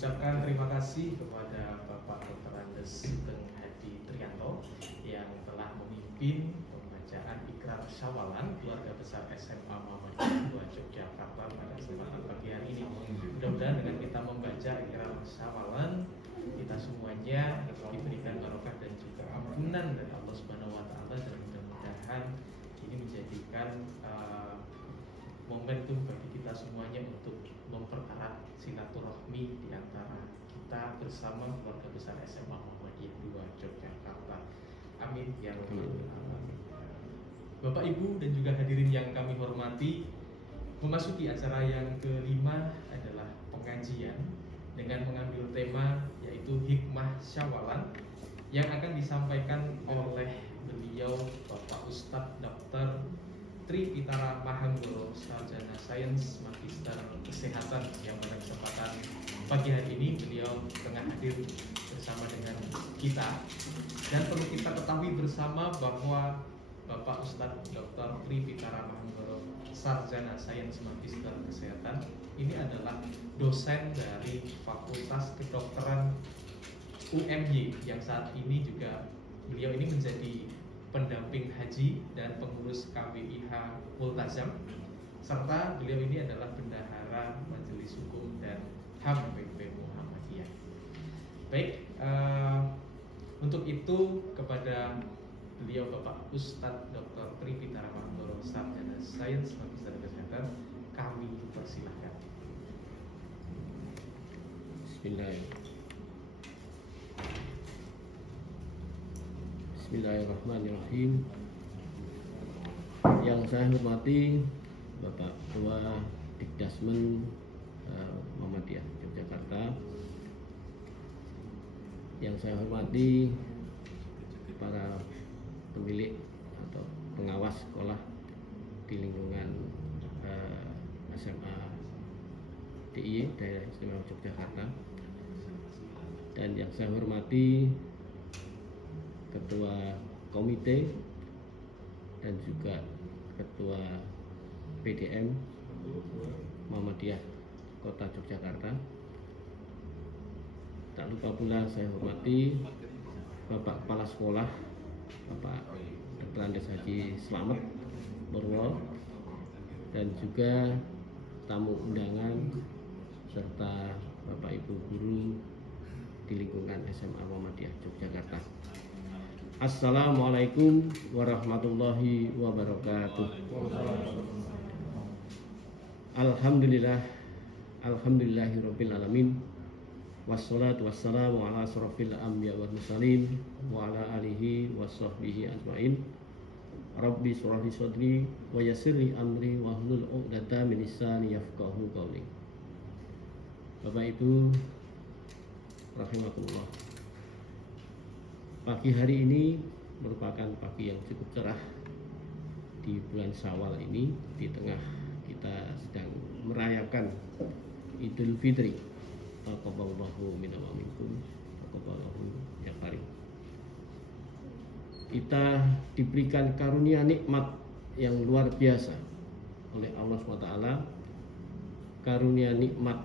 ucapkan terima kasih kepada Bapak Dr. Andes Sugeng Hadi Trianto yang telah memimpin pembacaan Ikrar Syawalan keluarga besar SMA Muhammadiyah 2 Yogyakarta pada kesempatan pagi hari ini. Mudah-mudahan dengan kita membaca Ikrar Syawalan, kita semuanya diberikan barokah dan juga ampunan dari Allah Subhanahu wa taala, dan mudah-mudahan ini menjadikan momentum bagi kita semuanya untuk mempererat silaturahmi di antara kita bersama keluarga besar SMA Muhammadiyah 2 Yogyakarta. Amin ya rabbal alamin. Bapak Ibu dan juga hadirin yang kami hormati, memasuki acara yang kelima adalah pengajian dengan mengambil tema yaitu Hikmah Syawalan yang akan disampaikan oleh beliau Bapak Ustadz Dr. Tri Pitara Mahanggoro, Sarjana Sains Magister Kesehatan, yang pada kesempatan pagi hari ini beliau tengah hadir bersama dengan kita. Dan perlu kita ketahui bersama bahwa Bapak Ustadz Dr. Tri Pitara Mahanggoro, Sarjana Sains Magister Kesehatan, ini adalah dosen dari Fakultas Kedokteran UMY yang saat ini juga beliau ini menjadi pendamping haji dan pengurus KWIH Multazam, serta beliau ini adalah bendahara Majelis Hukum dan HAM PP Muhammadiyah. Baik, untuk itu kepada beliau Bapak Ustadz Dr. Tri Pitara Mahanggoro, Sarjana Sains Magister Kesehatan, kami persilahkan. Bismillahirrahmanirrahim. Yang saya hormati Bapak Ketua Dikdasmen Muhammadiyah Yogyakarta, yang saya hormati para pemilik atau pengawas sekolah di lingkungan SMA DIY Daerah Istimewa Yogyakarta, dan yang saya hormati Ketua Komite dan juga Ketua PDM Muhammadiyah Kota Yogyakarta. Tak lupa pula saya hormati Bapak Kepala Sekolah, Bapak Dr. Andes Haji Slamet Purwo, dan juga tamu undangan serta Bapak Ibu guru di lingkungan SMA Muhammadiyah Yogyakarta. Assalamualaikum warahmatullahi wabarakatuh. Alhamdulillah, alhamdulillahirabbil alamin. Wassalatu wassalamu ala asrofil anbiya wal mursalin wa ala alihi washabbihi ajmain. Rabbi shrah li sadri wa yassir li amri wa hlul 'uqdatam min lisani yafqahu qawli. Bapak Ibu rahimakumullah, pagi hari ini merupakan pagi yang cukup cerah di bulan Syawal ini, di tengah kita sedang merayakan Idul Fitri. Taqabbalallahu minna wa minkum, taqabbalallahu ya karim. Kita diberikan karunia nikmat yang luar biasa oleh Allah SWT, karunia nikmat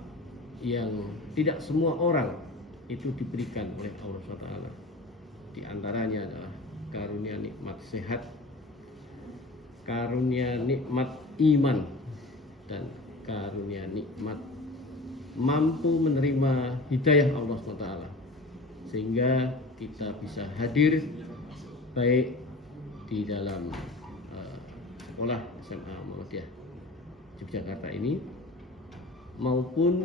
yang tidak semua orang itu diberikan oleh Allah SWT. Di antaranya adalah karunia nikmat sehat, karunia nikmat iman, dan karunia nikmat mampu menerima hidayah Allah SWT, sehingga kita bisa hadir baik di dalam sekolah SMA Muhammadiyah Yogyakarta ini maupun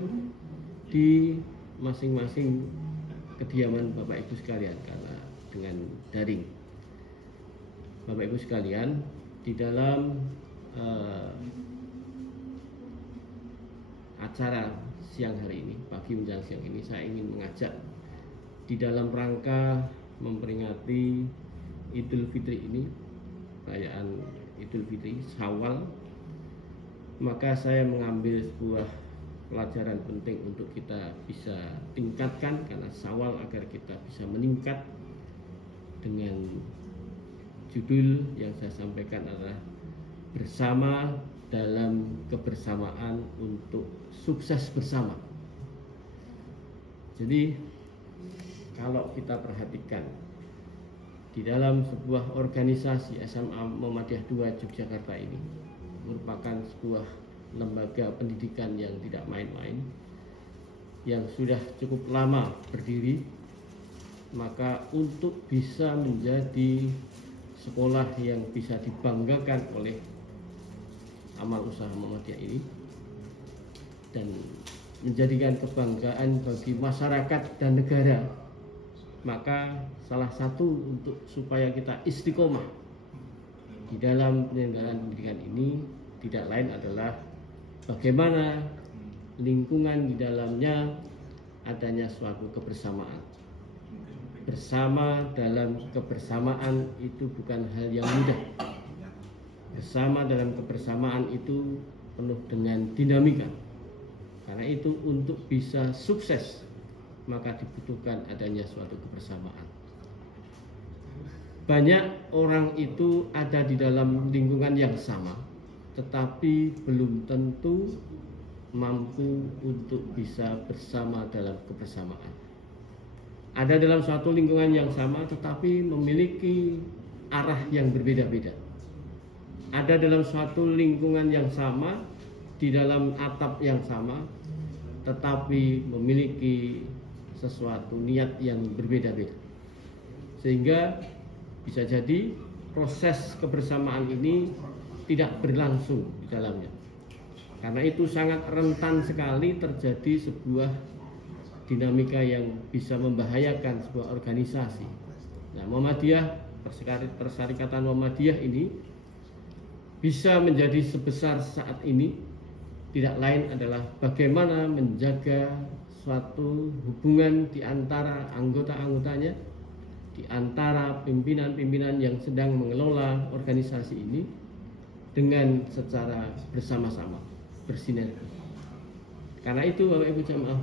di masing-masing kediaman Bapak Ibu sekalian, karena dengan daring. Bapak Ibu sekalian, di dalam acara siang hari ini, pagi menjelang siang ini, saya ingin mengajak di dalam rangka memperingati Idul Fitri ini, perayaan Idul Fitri Syawal, maka saya mengambil sebuah pelajaran penting untuk kita bisa tingkatkan, karena Syawal agar kita bisa meningkat, dengan judul yang saya sampaikan adalah bersama dalam kebersamaan untuk sukses bersama. Jadi kalau kita perhatikan di dalam sebuah organisasi SMA Muhammadiyah 2 Yogyakarta ini merupakan sebuah lembaga pendidikan yang tidak main-main, yang sudah cukup lama berdiri, maka untuk bisa menjadi sekolah yang bisa dibanggakan oleh amal usaha Muhammadiyah ini dan menjadikan kebanggaan bagi masyarakat dan negara, maka salah satu untuk supaya kita istiqomah di dalam penyelenggaraan pendidikan ini tidak lain adalah bagaimana lingkungan di dalamnya adanya suatu kebersamaan. Bersama dalam kebersamaan itu bukan hal yang mudah. Bersama dalam kebersamaan itu penuh dengan dinamika. Karena itu untuk bisa sukses maka dibutuhkan adanya suatu kebersamaan. Banyak orang itu ada di dalam lingkungan yang sama, tetapi belum tentu mampu untuk bisa bersama dalam kebersamaan. Ada dalam suatu lingkungan yang sama tetapi memiliki arah yang berbeda-beda. Ada dalam suatu lingkungan yang sama, di dalam atap yang sama, tetapi memiliki sesuatu niat yang berbeda-beda. Sehingga bisa jadi proses kebersamaan ini tidak berlangsung di dalamnya. Karena itu sangat rentan sekali terjadi sebuah dinamika yang bisa membahayakan sebuah organisasi. Nah, Muhammadiyah, Persyarikatan Muhammadiyah ini bisa menjadi sebesar saat ini tidak lain adalah bagaimana menjaga suatu hubungan di antara anggota-anggotanya, di antara pimpinan-pimpinan yang sedang mengelola organisasi ini dengan secara bersama-sama, bersinergi. Karena itu Bapak Ibu jamaah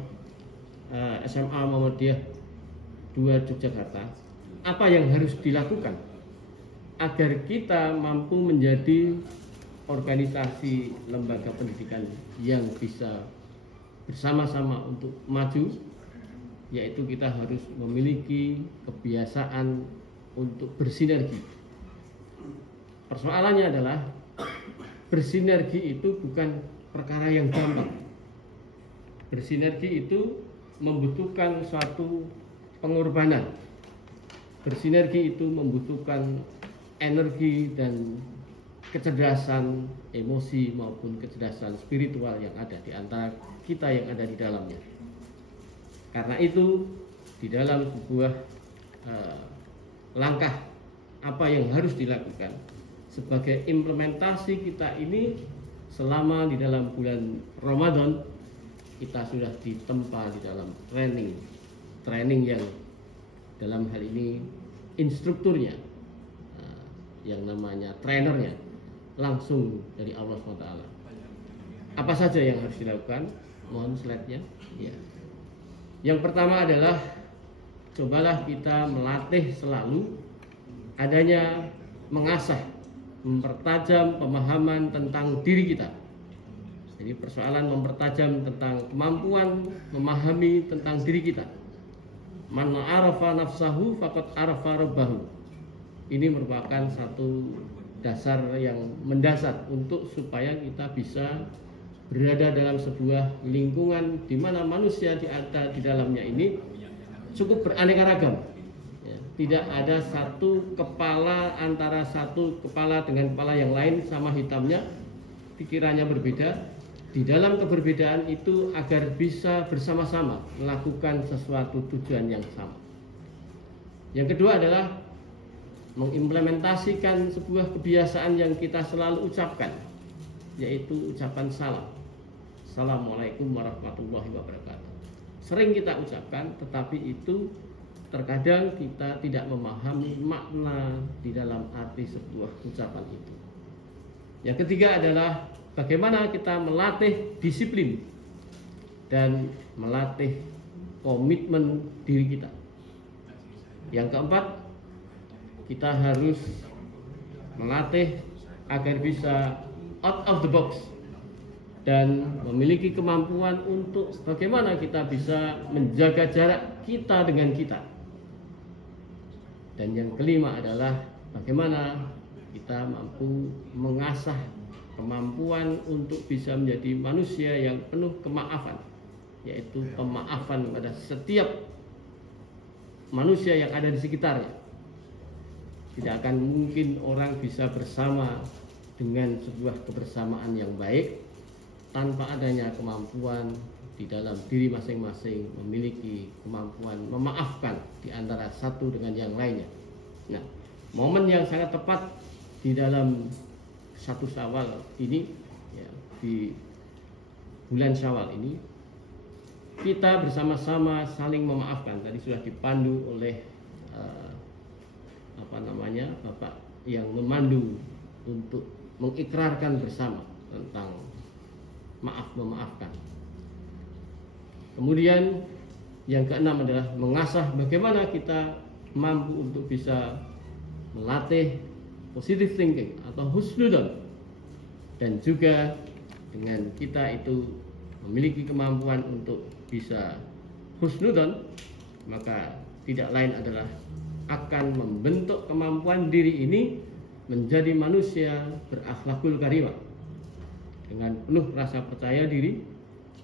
SMA Muhammadiyah 2 Yogyakarta, apa yang harus dilakukan agar kita mampu menjadi organisasi lembaga pendidikan yang bisa bersama-sama untuk maju, yaitu kita harus memiliki kebiasaan untuk bersinergi. Persoalannya adalah bersinergi itu bukan perkara yang gampang. Bersinergi itu membutuhkan suatu pengorbanan. Bersinergi itu membutuhkan energi dan kecerdasan emosi maupun kecerdasan spiritual yang ada di antara kita yang ada di dalamnya. Karena itu di dalam sebuah langkah apa yang harus dilakukan sebagai implementasi kita ini selama di dalam bulan Ramadan, kita sudah ditempa di dalam training yang dalam hal ini instrukturnya yang namanya trainernya langsung dari Allah SWT. Apa saja yang harus dilakukan? Mohon slide-nya. Ya. Yang pertama adalah cobalah kita melatih selalu adanya mengasah, mempertajam pemahaman tentang diri kita. Jadi persoalan mempertajam tentang kemampuan memahami tentang diri kita. Man arafa nafsahu faqad arafa rabbahu. Ini merupakan satu dasar yang mendasar untuk supaya kita bisa berada dalam sebuah lingkungan di mana manusia ada di dalamnya ini cukup beraneka ragam. Ya, tidak ada satu kepala antara satu kepala dengan kepala yang lain sama hitamnya, pikirannya berbeda. Di dalam keberbedaan itu agar bisa bersama-sama melakukan sesuatu tujuan yang sama. Yang kedua adalah mengimplementasikan sebuah kebiasaan yang kita selalu ucapkan, yaitu ucapan salam. Assalamualaikum warahmatullahi wabarakatuh. Sering kita ucapkan, tetapi itu terkadang kita tidak memahami makna di dalam arti sebuah ucapan itu. Yang ketiga adalah bagaimana kita melatih disiplin dan melatih komitmen diri kita. Yang keempat, kita harus melatih agar bisa out of the box dan memiliki kemampuan untuk bagaimana kita bisa menjaga jarak kita dengan kita. Dan yang kelima adalah bagaimana kita mampu mengasah kemampuan untuk bisa menjadi manusia yang penuh kemaafan, yaitu pemaafan pada setiap manusia yang ada di sekitarnya. Tidak akan mungkin orang bisa bersama dengan sebuah kebersamaan yang baik tanpa adanya kemampuan di dalam diri masing-masing memiliki kemampuan memaafkan di antara satu dengan yang lainnya. Nah, momen yang sangat tepat di dalam 1 Syawal ini, ya, di bulan Syawal ini, kita bersama-sama saling memaafkan. Tadi sudah dipandu oleh Bapak yang memandu untuk mengikrarkan bersama tentang maaf memaafkan. Kemudian yang keenam adalah mengasah bagaimana kita mampu untuk bisa melatih positive thinking atau husnudzon, dan juga dengan kita itu memiliki kemampuan untuk bisa husnudzon, maka tidak lain adalah akan membentuk kemampuan diri ini menjadi manusia berakhlakul karimah, dengan penuh rasa percaya diri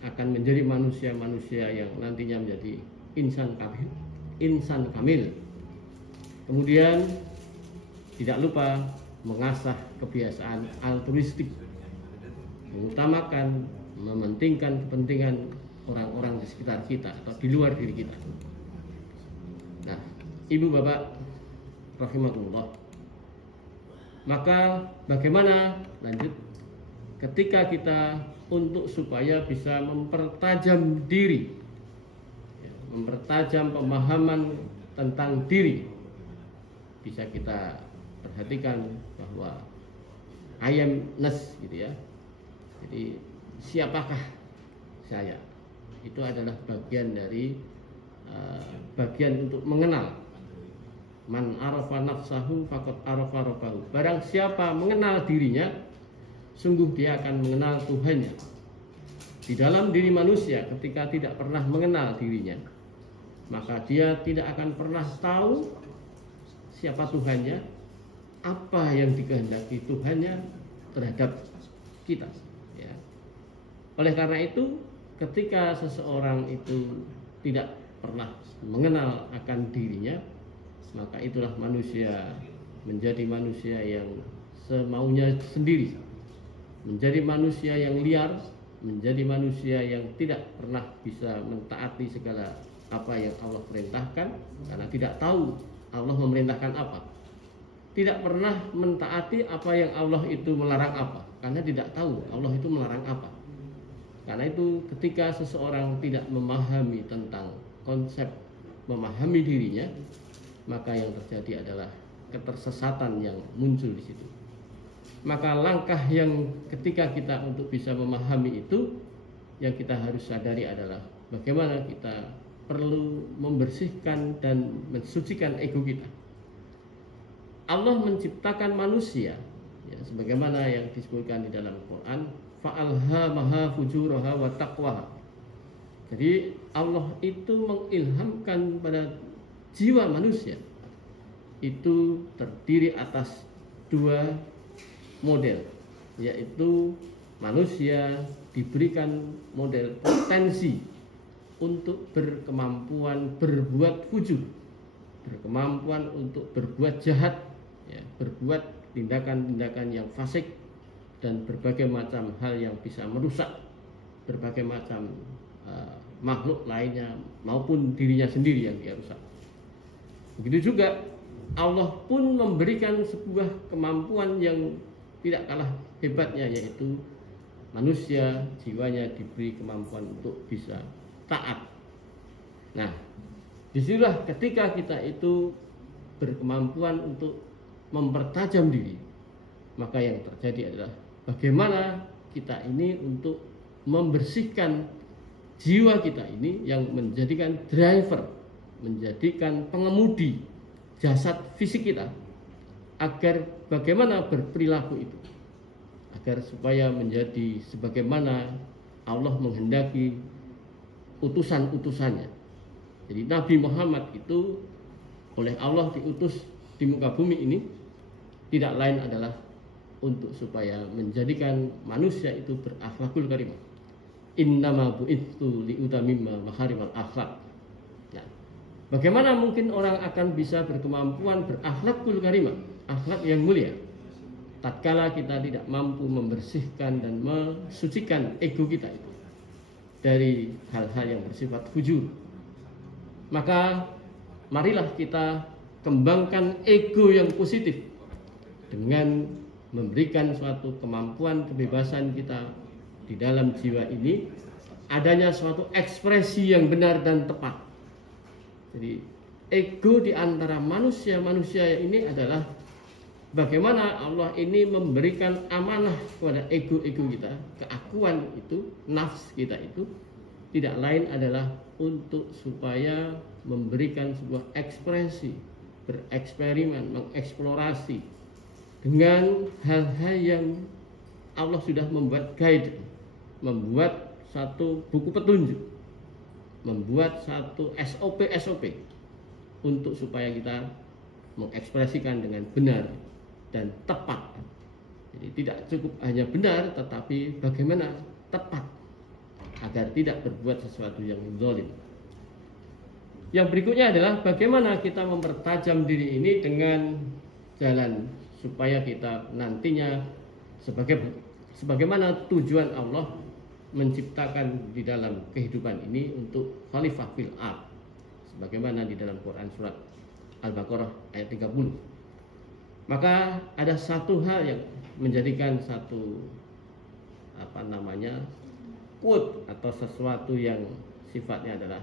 akan menjadi manusia-manusia yang nantinya menjadi insan kamil. Kemudian tidak lupa mengasah kebiasaan altruistik, mengutamakan, mementingkan kepentingan orang-orang di sekitar kita atau di luar diri kita. Nah, Ibu Bapak rahimakumullah, maka bagaimana lanjut ketika kita untuk supaya bisa mempertajam diri, mempertajam pemahaman tentang diri, bisa kita perhatikan bahwa I am-ness gitu ya. Jadi siapakah saya? Itu adalah bagian dari bagian untuk mengenal. Man arafa nafsahu faqad arafa rabbahu. Barang siapa mengenal dirinya, sungguh dia akan mengenal Tuhannya. Di dalam diri manusia ketika tidak pernah mengenal dirinya, maka dia tidak akan pernah tahu siapa Tuhannya, apa yang dikehendaki Tuhannya terhadap kita, ya. Oleh karena itu, ketika seseorang itu tidak pernah mengenal akan dirinya, maka itulah manusia menjadi manusia yang semaunya sendiri, menjadi manusia yang liar, menjadi manusia yang tidak pernah bisa mentaati segala apa yang Allah perintahkan, karena tidak tahu Allah memerintahkan apa. Tidak pernah mentaati apa yang Allah itu melarang apa, karena tidak tahu Allah itu melarang apa. Karena itu ketika seseorang tidak memahami tentang konsep memahami dirinya, maka yang terjadi adalah ketersesatan yang muncul di situ. Maka langkah yang ketika kita untuk bisa memahami itu, yang kita harus sadari adalah bagaimana kita perlu membersihkan dan mensucikan ego kita. Allah menciptakan manusia, ya, sebagaimana yang disebutkan di dalam Quran, fa'alhamaha fujuraha wa taqwaha. Jadi Allah itu mengilhamkan pada jiwa manusia itu terdiri atas 2 model, yaitu manusia diberikan model potensi untuk berkemampuan berbuat fujur, berkemampuan untuk berbuat jahat, ya, berbuat tindakan-tindakan yang fasik dan berbagai macam hal yang bisa merusak berbagai macam makhluk lainnya maupun dirinya sendiri yang dia rusak. Begitu juga Allah pun memberikan sebuah kemampuan yang tidak kalah hebatnya, yaitu manusia jiwanya diberi kemampuan untuk bisa taat. Nah, disitulah ketika kita itu berkemampuan untuk mempertajam diri, maka yang terjadi adalah bagaimana kita ini untuk membersihkan jiwa kita ini yang menjadikan driver, menjadikan pengemudi jasad fisik kita, agar bagaimana berperilaku itu, agar supaya menjadi sebagaimana Allah menghendaki utusan-utusannya. Jadi Nabi Muhammad itu oleh Allah diutus di muka bumi ini tidak lain adalah untuk supaya menjadikan manusia itu berakhlakul karimah. Innama bu'itsu liutamimma maharimal akhlak. Nah, bagaimana mungkin orang akan bisa berkemampuan berakhlakul karimah, akhlak yang mulia, tatkala kita tidak mampu membersihkan dan mensucikan ego kita itu dari hal-hal yang bersifat fujur. Maka marilah kita kembangkan ego yang positif dengan memberikan suatu kemampuan kebebasan kita di dalam jiwa ini, adanya suatu ekspresi yang benar dan tepat. Jadi ego di antara manusia-manusia ini adalah bagaimana Allah ini memberikan amanah kepada ego-ego kita, keakuan itu, nafs kita itu tidak lain adalah untuk supaya memberikan sebuah ekspresi, bereksperimen, mengeksplorasi dengan hal-hal yang Allah sudah membuat guide, membuat satu buku petunjuk, membuat satu SOP untuk supaya kita mengekspresikan dengan benar dan tepat. Jadi tidak cukup hanya benar, tetapi bagaimana tepat agar tidak berbuat sesuatu yang zalim. Yang berikutnya adalah bagaimana kita mempertajam diri ini dengan jalan supaya kita nantinya sebagaimana tujuan Allah menciptakan di dalam kehidupan ini untuk khalifah fil ard, sebagaimana di dalam Quran surat Al-Baqarah ayat 30. Maka ada satu hal yang menjadikan satu quote atau sesuatu yang sifatnya adalah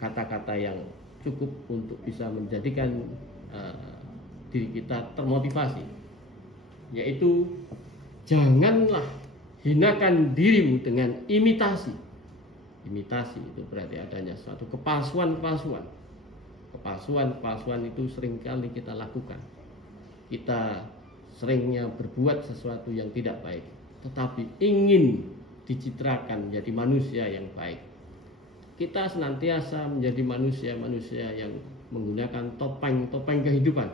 kata-kata yang cukup untuk bisa menjadikan diri kita termotivasi, yaitu janganlah hinakan dirimu dengan imitasi. Imitasi itu berarti adanya suatu kepalsuan itu seringkali kita lakukan. Kita seringnya berbuat sesuatu yang tidak baik, tetapi ingin dicitrakan menjadi manusia yang baik. Kita senantiasa menjadi manusia-manusia yang menggunakan topeng kehidupan.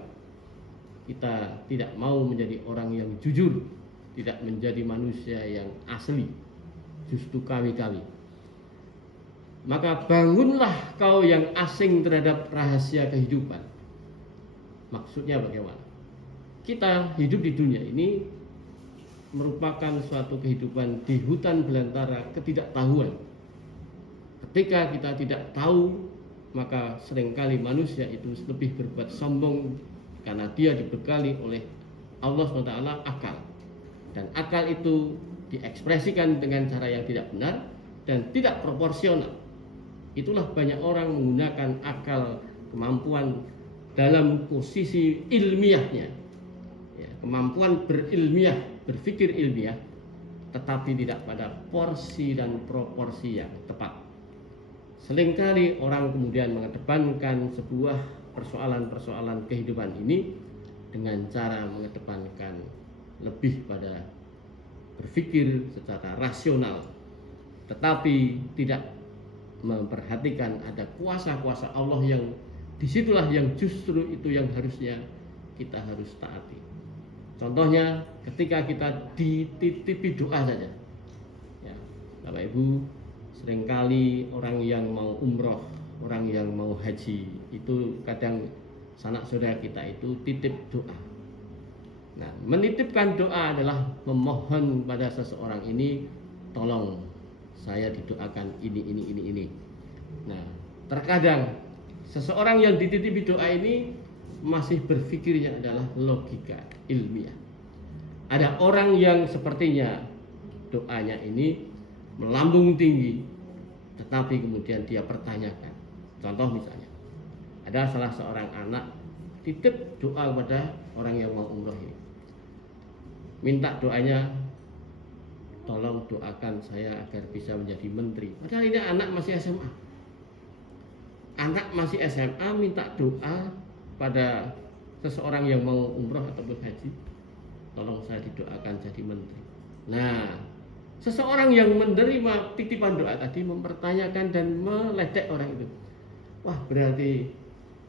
Kita tidak mau menjadi orang yang jujur, tidak menjadi manusia yang asli, justru kami-kami. Maka bangunlah kau yang asing terhadap rahasia kehidupan. Maksudnya bagaimana? Kita hidup di dunia ini merupakan suatu kehidupan di hutan belantara ketidaktahuan. Ketika kita tidak tahu, maka seringkali manusia itu lebih berbuat sombong karena dia dibekali oleh Allah SWT akal. Dan akal itu diekspresikan dengan cara yang tidak benar dan tidak proporsional. Itulah banyak orang menggunakan akal, kemampuan dalam posisi ilmiahnya, ya, kemampuan berilmiah, berpikir ilmiah, tetapi tidak pada porsi dan proporsi yang tepat. Seringkali orang kemudian mengedepankan sebuah persoalan-persoalan kehidupan ini dengan cara mengedepankan lebih pada berpikir secara rasional, tetapi tidak memperhatikan ada kuasa-kuasa Allah yang disitulah yang justru itu yang harusnya kita harus taati. Contohnya ketika kita dititipi doa saja, ya, Bapak Ibu, seringkali orang yang mau umroh, orang yang mau haji itu kadang sanak saudara kita itu titip doa. Nah, menitipkan doa adalah memohon pada seseorang ini, tolong saya didoakan ini. Nah, terkadang seseorang yang dititipi doa ini masih berpikirnya adalah logika ilmiah. Ada orang yang sepertinya doanya ini melambung tinggi, tetapi kemudian dia pertanyakan. Contoh misalnya, ada salah seorang anak titip doa kepada orang yang mau umroh ini, minta doanya, tolong doakan saya agar bisa menjadi menteri. Padahal ini anak masih SMA. Anak masih SMA minta doa pada seseorang yang mau umroh ataupun haji, tolong saya didoakan jadi menteri. Nah, seseorang yang menerima titipan doa tadi mempertanyakan dan meledek orang itu. Wah, berarti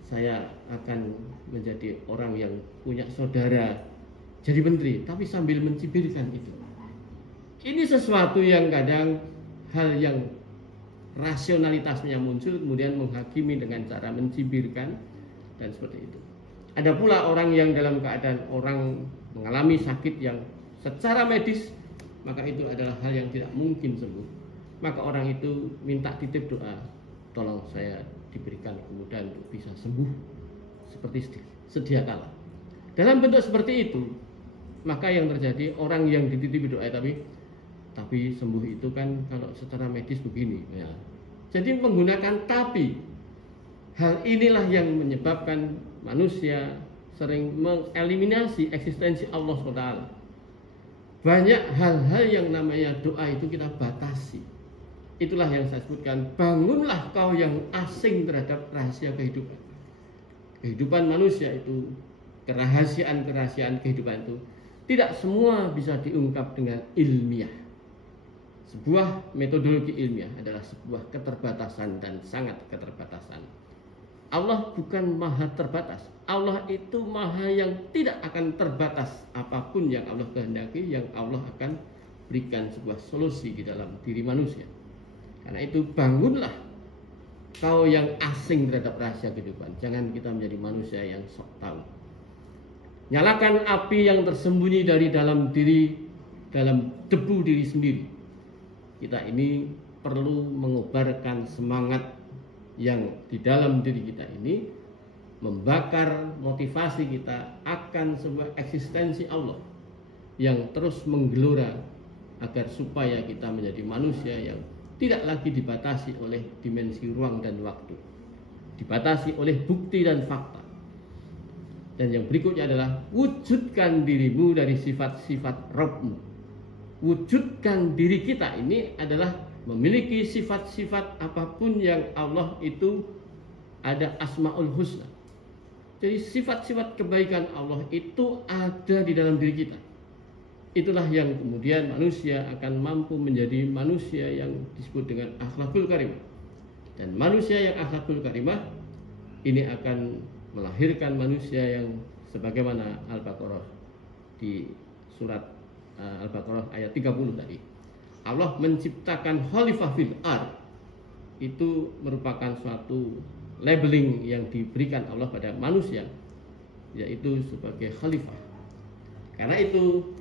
saya akan menjadi orang yang punya saudara jadi menteri, tapi sambil mencibirkan itu. Ini sesuatu yang kadang hal yang rasionalitasnya muncul, kemudian menghakimi dengan cara mencibirkan dan seperti itu. Ada pula orang yang dalam keadaan orang mengalami sakit yang secara medis, maka itu adalah hal yang tidak mungkin sembuh. Maka orang itu minta titip doa, tolong saya diberikan kemudahan untuk bisa sembuh seperti sedia kala. Dalam bentuk seperti itu, maka yang terjadi orang yang dititipi doa tapi sembuh itu kan kalau secara medis begini ya. Jadi menggunakan tapi. Hal inilah yang menyebabkan manusia sering mengeliminasi eksistensi Allah SWT. Banyak hal-hal yang namanya doa itu kita batasi. Itulah yang saya sebutkan, bangunlah kau yang asing terhadap rahasia kehidupan. Kehidupan manusia itu, kerahasiaan-kerahasiaan kehidupan itu tidak semua bisa diungkap dengan ilmiah. Sebuah metodologi ilmiah adalah sebuah keterbatasan dan sangat keterbatasan. Allah bukan maha terbatas. Allah itu maha yang tidak akan terbatas. Apapun yang Allah kehendaki, yang Allah akan berikan sebuah solusi di dalam diri manusia. Karena itu bangunlah kau yang asing terhadap rahasia kehidupan. Jangan kita menjadi manusia yang sok tahu. Nyalakan api yang tersembunyi dari dalam diri, dalam debu diri sendiri. Kita ini perlu mengobarkan semangat yang di dalam diri kita ini, membakar motivasi kita akan sebuah eksistensi Allah yang terus menggelora agar supaya kita menjadi manusia yang tidak lagi dibatasi oleh dimensi ruang dan waktu, dibatasi oleh bukti dan fakta. Dan yang berikutnya adalah wujudkan dirimu dari sifat-sifat Rabbmu. Wujudkan diri kita ini adalah memiliki sifat-sifat apapun yang Allah itu ada Asmaul Husna. Jadi sifat-sifat kebaikan Allah itu ada di dalam diri kita. Itulah yang kemudian manusia akan mampu menjadi manusia yang disebut dengan akhlakul karimah. Dan manusia yang akhlakul karimah ini akan melahirkan manusia yang sebagaimana Al-Baqarah di surat Al-Baqarah ayat 30 tadi. Allah menciptakan khalifah fil ardh. Itu merupakan suatu labeling yang diberikan Allah pada manusia, yaitu sebagai khalifah. Karena itu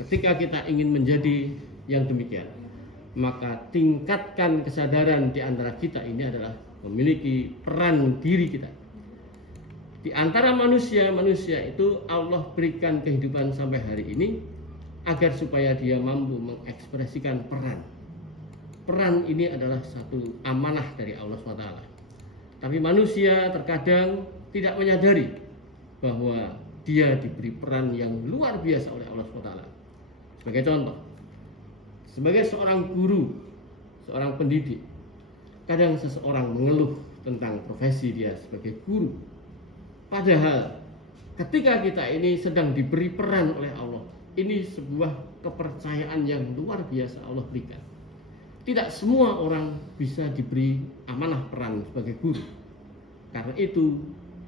ketika kita ingin menjadi yang demikian, maka tingkatkan kesadaran di antara kita ini adalah memiliki peran diri kita. Di antara manusia itu Allah berikan kehidupan sampai hari ini agar supaya dia mampu mengekspresikan peran. Peran ini adalah satu amanah dari Allah SWT. Tapi manusia terkadang tidak menyadari bahwa dia diberi peran yang luar biasa oleh Allah SWT. Sebagai contoh, sebagai seorang guru, seorang pendidik, kadang seseorang mengeluh tentang profesi dia sebagai guru. Padahal ketika kita ini sedang diberi peran oleh Allah, ini sebuah kepercayaan yang luar biasa Allah berikan. Tidak semua orang bisa diberi amanah peran sebagai guru. Karena itu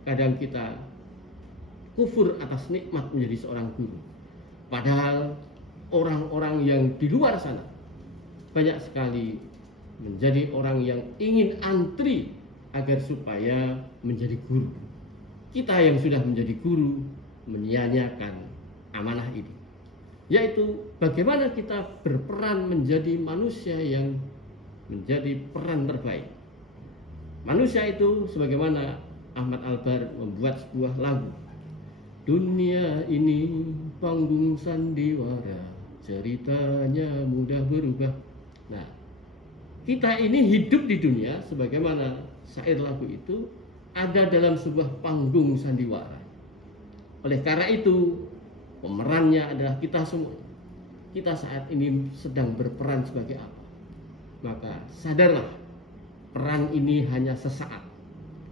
kadang kita kufur atas nikmat menjadi seorang guru. Padahal orang-orang yang di luar sana banyak sekali menjadi orang yang ingin antri agar supaya menjadi guru. Kita yang sudah menjadi guru menyia-nyiakan amanah ini, yaitu bagaimana kita berperan menjadi manusia yang menjadi peran terbaik. Manusia itu sebagaimana Ahmad Albar membuat sebuah lagu, dunia ini panggung sandiwara, ceritanya mudah berubah. Nah, kita ini hidup di dunia sebagaimana syair lagu itu ada dalam sebuah panggung sandiwara. Oleh karena itu pemerannya adalah kita semua. Kita saat ini sedang berperan sebagai apa? Maka sadarlah, peran ini hanya sesaat.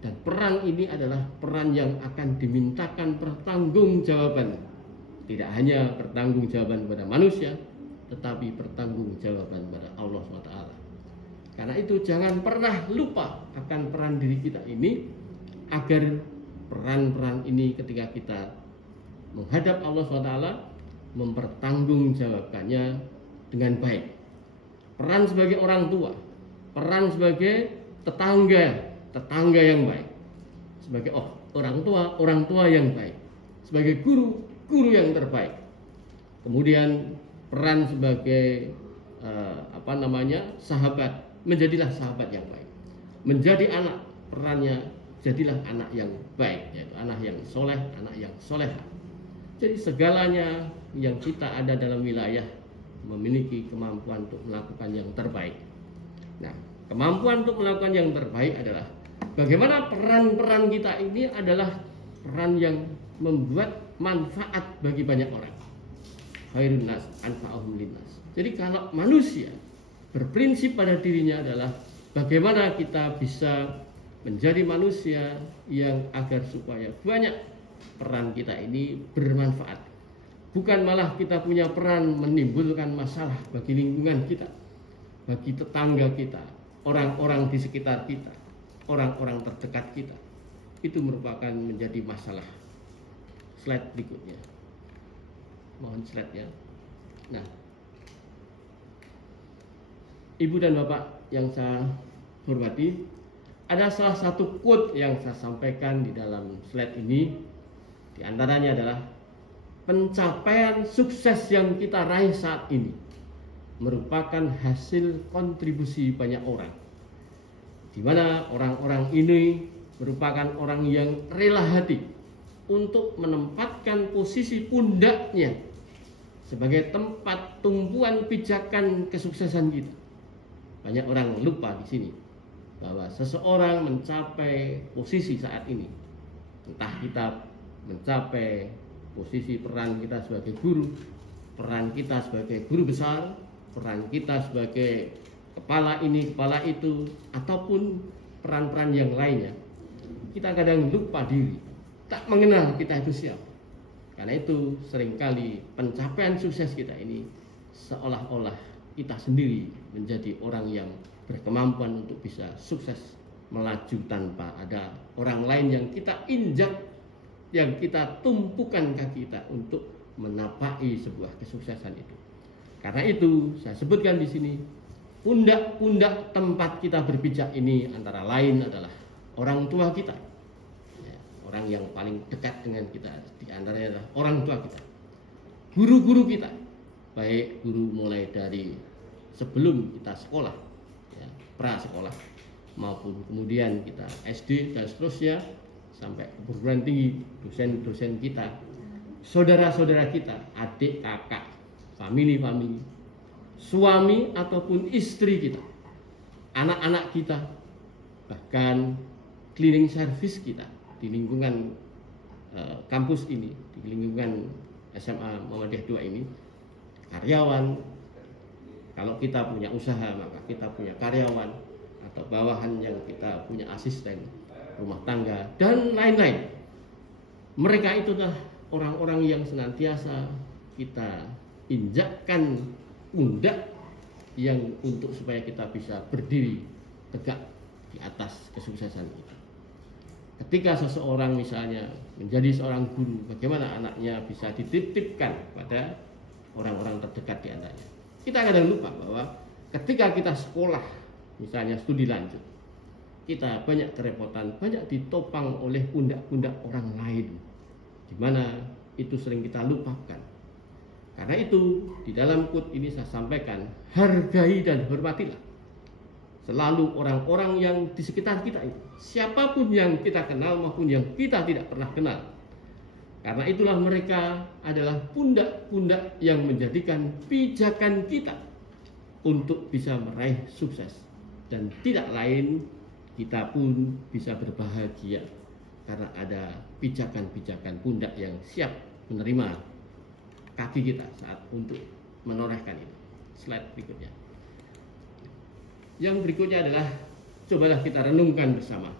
Dan peran ini adalah peran yang akan dimintakan pertanggungjawaban. Tidak hanya pertanggungjawaban kepada manusia, tetapi pertanggungjawaban pada Allah SWT. Karena itu jangan pernah lupa akan peran diri kita ini, agar peran-peran ini ketika kita menghadap Allah SWT mempertanggungjawabkannya dengan baik. Peran sebagai orang tua, peran sebagai tetangga yang baik, sebagai orang tua yang baik, sebagai guru yang terbaik. Kemudian peran sebagai sahabat, menjadilah sahabat yang baik. Menjadi anak, perannya jadilah anak yang baik, yaitu anak yang soleh, anak yang solehah. Jadi segalanya yang kita ada dalam wilayah memiliki kemampuan untuk melakukan yang terbaik. Nah, kemampuan untuk melakukan yang terbaik adalah bagaimana peran-peran kita ini adalah peran yang membuat manfaat bagi banyak orang. Khairun nas anfa'uhum linnas. Jadi kalau manusia berprinsip pada dirinya adalah bagaimana kita bisa menjadi manusia yang agar supaya banyak peran kita ini bermanfaat. Bukan malah kita punya peran menimbulkan masalah bagi lingkungan kita, bagi tetangga kita, orang-orang di sekitar kita, orang-orang terdekat kita. Itu merupakan menjadi masalah. Slide berikutnya. Mohon slide ya. Nah, Ibu dan Bapak yang saya hormati, ada salah satu quote yang saya sampaikan di dalam slide ini. Di antaranya adalah pencapaian sukses yang kita raih saat ini merupakan hasil kontribusi banyak orang, di mana orang-orang ini merupakan orang yang rela hati untuk menempatkan posisi pundaknya sebagai tempat tumpuan pijakan kesuksesan kita. Banyak orang lupa di sini bahwa seseorang mencapai posisi saat ini, entah kita mencapai posisi peran kita sebagai guru, peran kita sebagai guru besar, peran kita sebagai kepala ini, kepala itu, ataupun peran-peran yang lainnya, kita kadang lupa diri, tak mengenal kita itu siapa. Karena itu seringkali pencapaian sukses kita ini seolah-olah kita sendiri menjadi orang yang berkemampuan untuk bisa sukses melaju tanpa ada orang lain yang kita injak, yang kita tumpukan kaki kita untuk menapaki sebuah kesuksesan itu. Karena itu saya sebutkan di sini, pundak-pundak tempat kita berpijak ini antara lain adalah orang tua kita, ya, orang yang paling dekat dengan kita di antaranya adalah orang tua kita, guru-guru kita, baik guru mulai dari sebelum kita sekolah, ya, pra sekolah, maupun kemudian kita SD dan seterusnya sampai perguruan tinggi, dosen-dosen kita, saudara-saudara kita, adik, kakak, family, suami ataupun istri kita, anak-anak kita, bahkan cleaning service kita di lingkungan kampus ini, di lingkungan SMA Muhammadiyah 2 ini, karyawan. Kalau kita punya usaha, maka kita punya karyawan atau bawahan yang kita punya asisten rumah tangga dan lain-lain. Mereka itu adalah orang-orang yang senantiasa kita injakkan pundak yang untuk supaya kita bisa berdiri tegak di atas kesuksesan itu. Ketika seseorang misalnya menjadi seorang guru, bagaimana anaknya bisa dititipkan pada orang-orang terdekat di antaranya. Kita kadang lupa bahwa ketika kita sekolah, misalnya studi lanjut, kita banyak kerepotan, banyak ditopang oleh pundak-pundak orang lain, di mana itu sering kita lupakan. Karena itu di dalam quote ini saya sampaikan, hargai dan hormatilah selalu orang-orang yang di sekitar kita itu, siapapun yang kita kenal maupun yang kita tidak pernah kenal. Karena itulah mereka adalah pundak-pundak yang menjadikan pijakan kita untuk bisa meraih sukses, dan tidak lain kita pun bisa berbahagia karena ada pijakan-pijakan pundak yang siap menerima kaki kita saat untuk menorehkan itu. Slide berikutnya. Yang berikutnya adalah cobalah kita renungkan bersama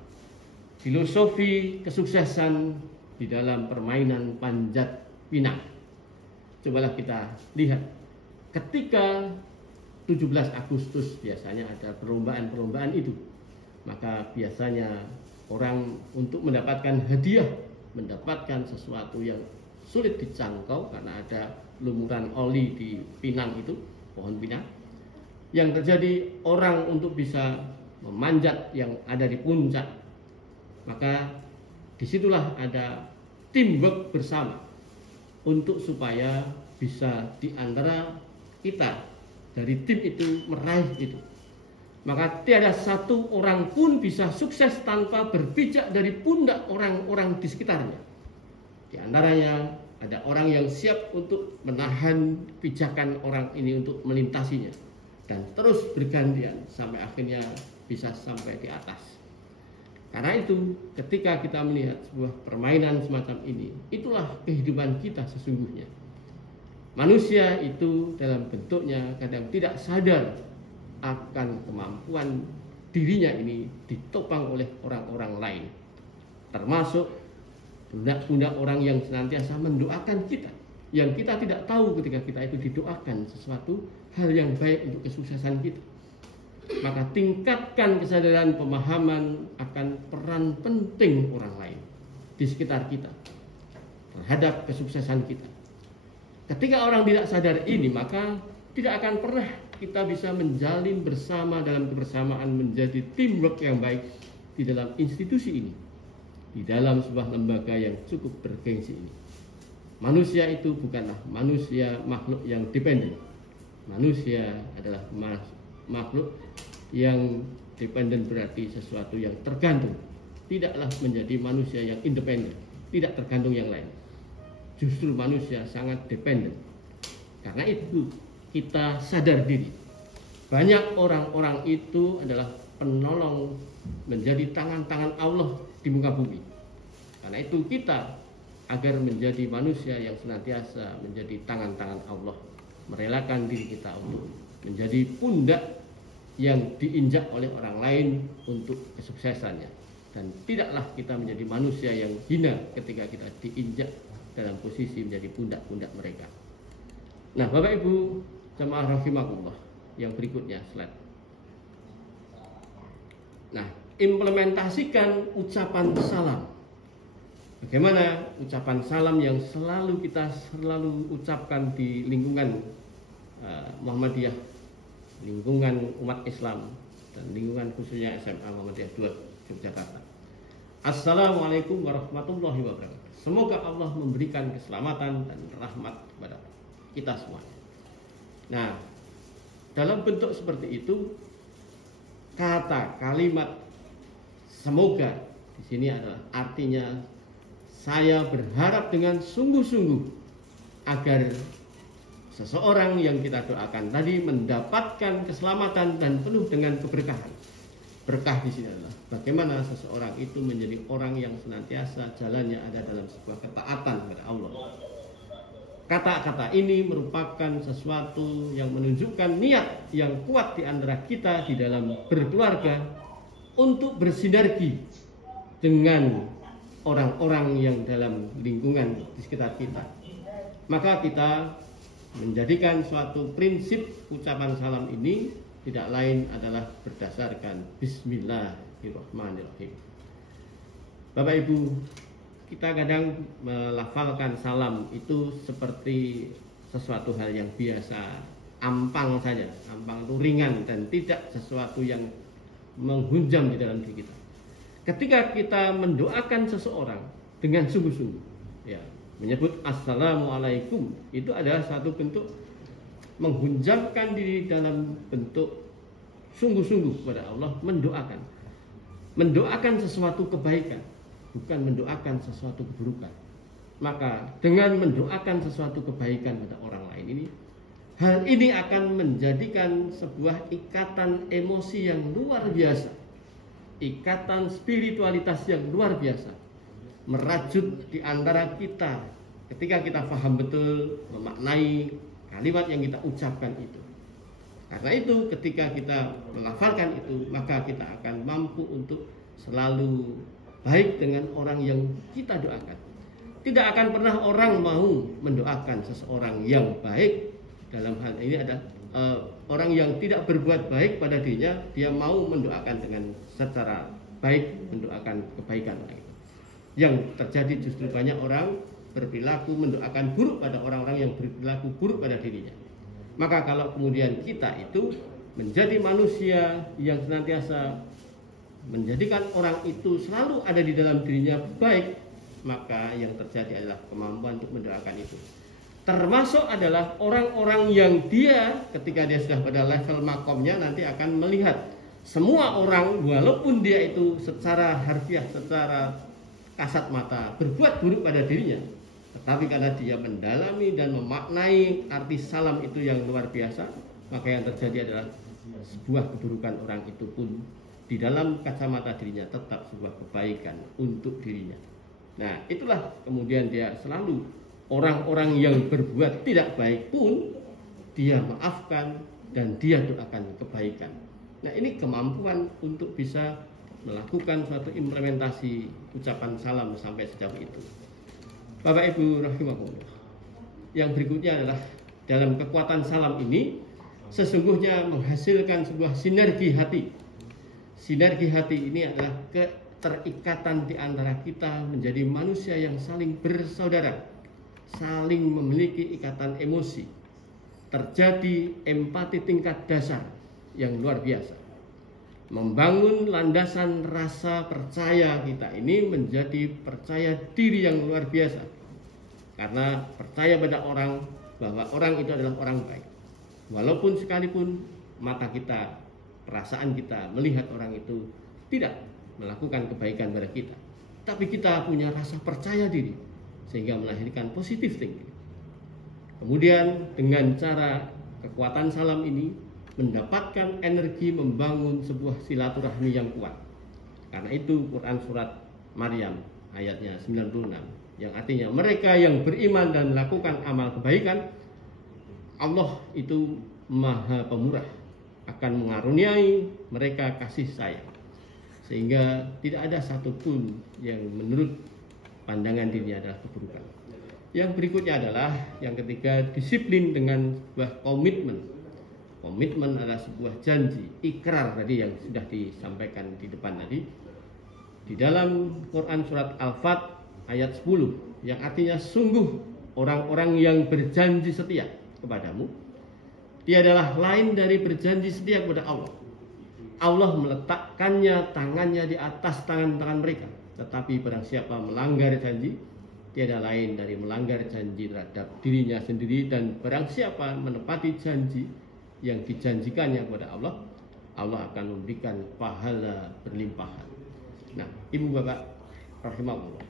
filosofi kesuksesan di dalam permainan panjat pinang. Cobalah kita lihat ketika 17 Agustus biasanya ada perlombaan itu, maka biasanya orang untuk mendapatkan hadiah, mendapatkan sesuatu yang sulit dijangkau karena ada lumuran oli di pinang itu, pohon pinang. Yang terjadi orang untuk bisa memanjat yang ada di puncak, maka disitulah ada teamwork bersama untuk supaya bisa di antara kita dari tim itu meraih itu. Maka tiada satu orang pun bisa sukses tanpa berpijak dari pundak orang-orang di sekitarnya. Di antaranya ada orang yang siap untuk menahan pijakan orang ini untuk melintasinya, dan terus bergantian sampai akhirnya bisa sampai di atas. Karena itu ketika kita melihat sebuah permainan semacam ini, itulah kehidupan kita sesungguhnya. Manusia itu dalam bentuknya kadang tidak sadar akan kemampuan dirinya ini ditopang oleh orang-orang lain, termasuk pundak-pundak orang yang senantiasa mendoakan kita, yang kita tidak tahu ketika kita itu didoakan sesuatu hal yang baik untuk kesuksesan kita. Maka tingkatkan kesadaran pemahaman akan peran penting orang lain di sekitar kita terhadap kesuksesan kita. Ketika orang tidak sadar ini, maka tidak akan pernah kita bisa menjalin bersama dalam kebersamaan menjadi teamwork yang baik di dalam institusi ini, di dalam sebuah lembaga yang cukup bergengsi ini. Manusia itu bukanlah manusia makhluk yang dependen. Manusia adalah makhluk yang dependen, berarti sesuatu yang tergantung. Tidaklah menjadi manusia yang independen, tidak tergantung yang lain. Justru manusia sangat dependen. Karena itu kita sadar diri. Banyak orang-orang itu adalah penolong, menjadi tangan-tangan Allah di muka bumi. Karena itu kita agar menjadi manusia yang senantiasa menjadi tangan-tangan Allah, merelakan diri kita untuk menjadi pundak yang diinjak oleh orang lain untuk kesuksesannya. Dan tidaklah kita menjadi manusia yang hina ketika kita diinjak dalam posisi menjadi pundak-pundak mereka. Nah, Bapak Ibu jamaah rahimakumullah, yang berikutnya slide. Nah, implementasikan ucapan salam. Bagaimana ucapan salam yang selalu kita ucapkan di lingkungan Muhammadiyah, lingkungan umat Islam, dan lingkungan khususnya SMA Muhammadiyah 2 Yogyakarta. Assalamualaikum warahmatullahi wabarakatuh. Semoga Allah memberikan keselamatan dan rahmat kepada kita semua. Nah, dalam bentuk seperti itu, kata kalimat semoga di sini adalah artinya saya berharap dengan sungguh-sungguh agar seseorang yang kita doakan tadi mendapatkan keselamatan dan penuh dengan keberkahan. Berkah di sini adalah bagaimana seseorang itu menjadi orang yang senantiasa jalannya ada dalam sebuah ketaatan kepada Allah. Kata-kata ini merupakan sesuatu yang menunjukkan niat yang kuat di antara kita di dalam berkeluarga untuk bersinergi dengan orang-orang yang dalam lingkungan di sekitar kita. Maka kita menjadikan suatu prinsip ucapan salam ini tidak lain adalah berdasarkan Bismillahirrahmanirrahim. Bapak Ibu, kita kadang melafalkan salam itu seperti sesuatu hal yang biasa, ampang saja, ampang itu ringan dan tidak sesuatu yang menghunjam di dalam diri kita. Ketika kita mendoakan seseorang dengan sungguh-sungguh, ya, menyebut Assalamualaikum, itu adalah satu bentuk menghunjamkan diri dalam bentuk sungguh-sungguh kepada Allah, mendoakan sesuatu kebaikan, bukan mendoakan sesuatu keburukan. Maka dengan mendoakan sesuatu kebaikan pada orang lain ini, hal ini akan menjadikan sebuah ikatan emosi yang luar biasa, ikatan spiritualitas yang luar biasa, merajut di antara kita ketika kita paham betul memaknai kalimat yang kita ucapkan itu. Karena itu ketika kita melafalkan itu, maka kita akan mampu untuk selalu baik dengan orang yang kita doakan. Tidak akan pernah orang mau mendoakan seseorang yang baik dalam hal ini ada orang yang tidak berbuat baik pada dirinya, dia mau mendoakan dengan secara baik, mendoakan kebaikan orang itu. Yang terjadi justru banyak orang berperilaku mendoakan buruk pada orang-orang yang berperilaku buruk pada dirinya. Maka kalau kemudian kita itu menjadi manusia yang senantiasa menjadikan orang itu selalu ada di dalam dirinya baik, maka yang terjadi adalah kemampuan untuk mendoakan itu. Termasuk adalah orang-orang yang dia ketika dia sudah pada level makomnya nanti akan melihat semua orang walaupun dia itu secara harfiah, secara kasat mata berbuat buruk pada dirinya, tetapi karena dia mendalami dan memaknai arti salam itu yang luar biasa, maka yang terjadi adalah sebuah keburukan orang itu pun di dalam kacamata dirinya tetap sebuah kebaikan untuk dirinya. Nah, itulah kemudian dia selalu orang-orang yang berbuat tidak baik pun dia maafkan dan dia doakan kebaikan. Nah, ini kemampuan untuk bisa melakukan suatu implementasi ucapan salam sampai sejauh itu. Bapak Ibu rahimahullah. Yang berikutnya adalah dalam kekuatan salam ini sesungguhnya menghasilkan sebuah sinergi hati. Sinergi hati ini adalah keterikatan di antara kita menjadi manusia yang saling bersaudara, saling memiliki ikatan emosi, terjadi empati tingkat dasar yang luar biasa. Membangun landasan rasa percaya kita ini menjadi percaya diri yang luar biasa. Karena percaya pada orang bahwa orang itu adalah orang baik. Walaupun sekalipun mata kita, perasaan kita melihat orang itu tidak melakukan kebaikan pada kita, tapi kita punya rasa percaya diri sehingga melahirkan positive thinking. Kemudian dengan cara kekuatan salam ini mendapatkan energi membangun sebuah silaturahmi yang kuat. Karena itu Quran surat Maryam ayatnya 96 yang artinya mereka yang beriman dan melakukan amal kebaikan, Allah itu Maha Pemurah, akan mengaruniai mereka kasih sayang, sehingga tidak ada satupun yang menurut pandangan dirinya adalah keburukan. Yang berikutnya adalah yang ketiga, disiplin dengan sebuah komitmen. Komitmen adalah sebuah janji, ikrar tadi yang sudah disampaikan di depan tadi. Di dalam Quran surat Al-Fat ayat 10 yang artinya sungguh orang-orang yang berjanji setia kepadamu tiadalah lain dari berjanji setia kepada Allah. Allah meletakkannya tangannya di atas tangan-tangan mereka. Tetapi barang siapa melanggar janji, tiada lain dari melanggar janji terhadap dirinya sendiri. Dan barang siapa menepati janji yang dijanjikannya kepada Allah, Allah akan memberikan pahala berlimpahan. Nah, ibu bapak rahimahullah,